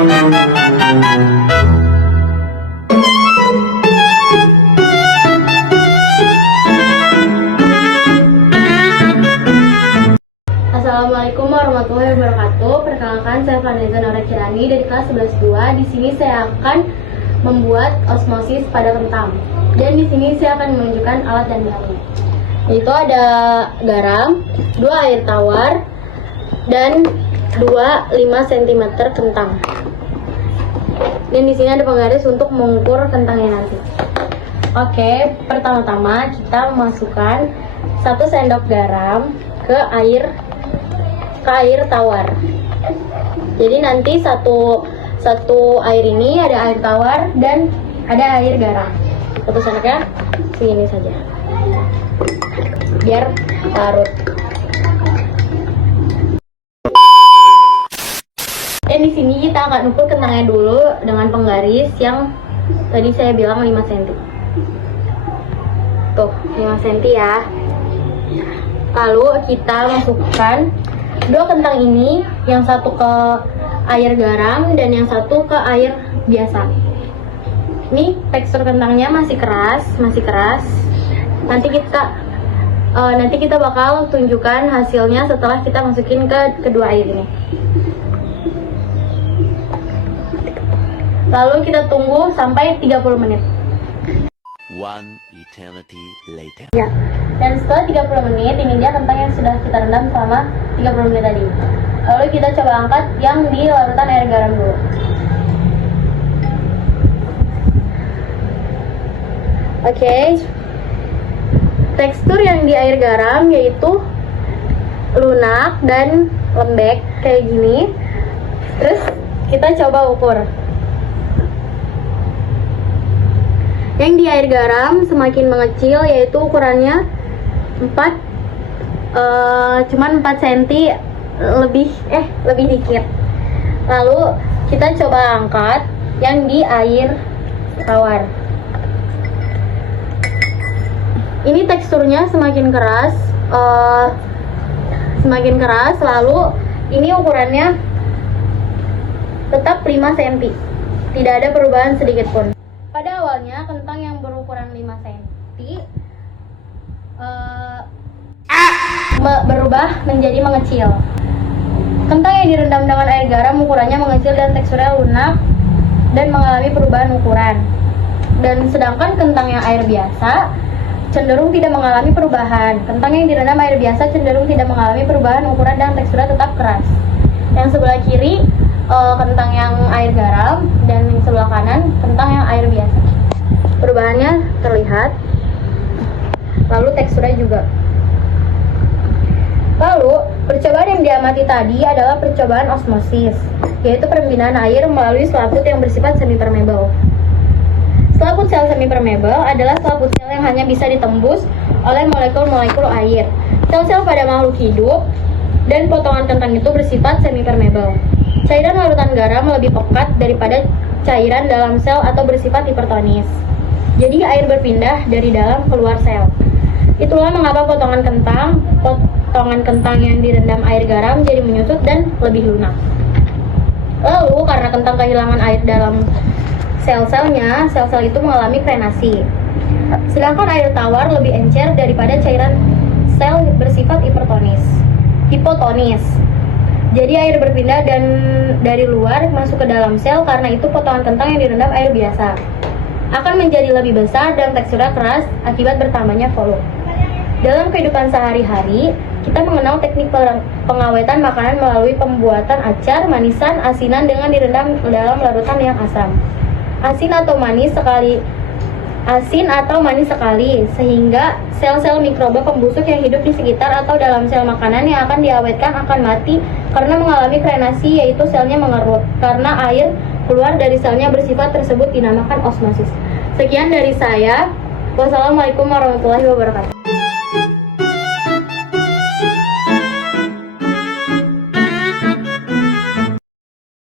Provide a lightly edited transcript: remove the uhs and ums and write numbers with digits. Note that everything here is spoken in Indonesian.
Assalamualaikum warahmatullahi wabarakatuh. Perkenalkan, saya Vanessa Nora Kirani dari kelas 11-2. Di sini saya akan membuat osmosis pada kentang. Dan di sini saya akan menunjukkan alat dan bahannya. Yaitu ada garam, 2 air tawar, dan 5 cm kentang. Dan di sini ada penggaris untuk mengukur kentangnya nanti. Oke, pertama-tama kita memasukkan 1 sendok garam ke air tawar. Jadi nanti satu air ini ada air tawar dan ada air garam. Satu sendoknya segini saja, biar larut. Dan di sini kita akan ukur kentangnya dulu dengan penggaris yang tadi saya bilang 5 cm. Tuh, 5 cm ya. Lalu kita masukkan 2 kentang ini, yang satu ke air garam dan yang satu ke air biasa. Ini tekstur kentangnya masih keras. Nanti kita bakal tunjukkan hasilnya setelah kita masukin ke kedua air ini. Lalu kita tunggu sampai 30 menit. One eternity later. Ya. Dan setelah 30 menit, ini dia kentang yang sudah kita rendam selama 30 menit tadi. Lalu kita coba angkat yang di larutan air garam dulu. Oke. Tekstur yang di air garam yaitu lunak dan lembek kayak gini. Terus kita coba ukur. Yang di air garam semakin mengecil, yaitu ukurannya cuman 4 cm lebih dikit. Lalu kita coba angkat yang di air tawar. Ini teksturnya semakin keras, lalu ini ukurannya tetap 5 cm. Tidak ada perubahan sedikit pun. Pada awalnya kentang yang berukuran 5 cm berubah menjadi mengecil. Kentang yang direndam dengan air garam ukurannya mengecil dan teksturnya lunak dan mengalami perubahan ukuran. Dan sedangkan kentang yang air biasa cenderung tidak mengalami perubahan. Kentang yang direndam air biasa cenderung tidak mengalami perubahan ukuran dan teksturnya tetap keras. Yang sebelah kiri kentang yang air garam, dan yang sebelah kanan kentang yang air biasa. Perubahannya terlihat. Lalu teksturnya juga. Lalu percobaan yang diamati tadi adalah percobaan osmosis, yaitu perpindahan air melalui selaput yang bersifat semi-permeable. Selaput sel semi-permeable adalah selaput sel yang hanya bisa ditembus oleh molekul-molekul air. Sel-sel pada makhluk hidup dan potongan kentang itu bersifat semi-permeable. Cairan larutan garam lebih pekat daripada cairan dalam sel atau bersifat hipertonis. Jadi air berpindah dari dalam keluar sel. Itulah mengapa potongan kentang yang direndam air garam jadi menyusut dan lebih lunak. Lalu karena kentang kehilangan air dalam sel-selnya, sel-sel itu mengalami krenasi. Sedangkan air tawar lebih encer daripada cairan sel bersifat hipotonis. Jadi air berpindah dan dari luar masuk ke dalam sel, karena itu potongan kentang yang direndam air biasa akan menjadi lebih besar dan teksturnya keras akibat bertambahnya volume. Dalam kehidupan sehari-hari, kita mengenal teknik pengawetan makanan melalui pembuatan acar, manisan, asinan dengan direndam dalam larutan yang asam. Asin atau manis sekali, sehingga sel-sel mikroba pembusuk yang hidup di sekitar atau dalam sel makanan yang akan diawetkan akan mati karena mengalami krenasi, yaitu selnya mengerut karena air keluar dari selnya bersifat tersebut dinamakan osmosis. Sekian dari saya. Wassalamualaikum warahmatullahi wabarakatuh.